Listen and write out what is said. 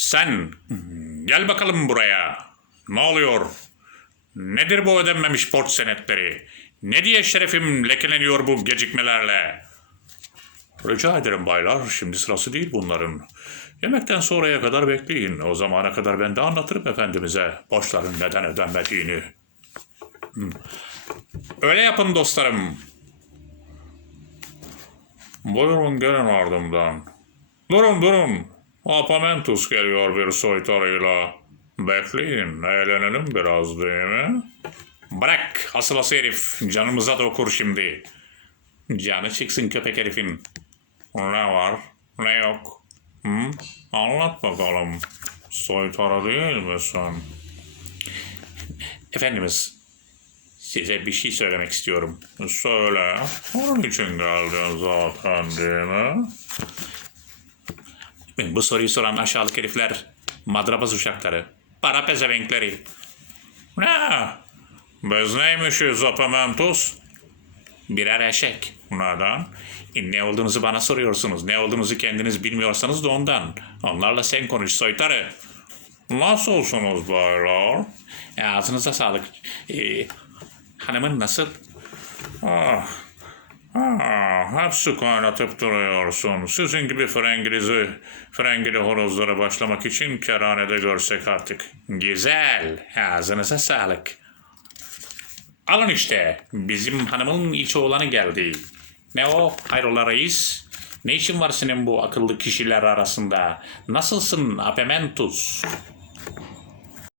Sen gel bakalım buraya. Ne oluyor? Nedir bu ödenmemiş borç senetleri? Ne diye şerefim lekeleniyor bu gecikmelerle? Rica ederim baylar. Şimdi sırası değil bunların. Yemekten sonraya kadar bekleyin. O zamana kadar ben de anlatırım efendimize borçların neden ödenmediğini. Öyle yapın dostlarım. Buyurun gelin ardımdan. Durun durun. Apamentus geliyor bir soytarıyla. Bekleyin, eğlenelim biraz değil mi? Bırak, asılası herif. Canımıza dokur şimdi. Canı çıksın köpek herifin. Ne var, ne yok? Hı? Anlat bakalım. Soytarı değil misin? Efendimiz, size bir şey söylemek istiyorum. Söyle. Onun için geldin zaten değil mi? Bu soruyu soran aşağılık herifler, madrabaz uşakları, para pezevenkleri. Ne? Biz neymişiz Apamentus? Birer eşek. Neden? E, ne olduğunuzu bana soruyorsunuz. Ne olduğunuzu kendiniz bilmiyorsanız da ondan. Onlarla sen konuş soytarı. Nasılsınız baylar? E, ağzınıza sağlık. E, hanımın nasıl? Ah, hep su kaynatıp duruyorsun. Sizin gibi frengilizi, frengili horozlara başlamak için kerhanede görsek artık. Güzel, ağzınıza sağlık. Alın işte, bizim hanımın iç oğlanı geldi. Ne o, hayrola reis? Ne işin var senin bu akıllı kişiler arasında? Nasılsın Apementus?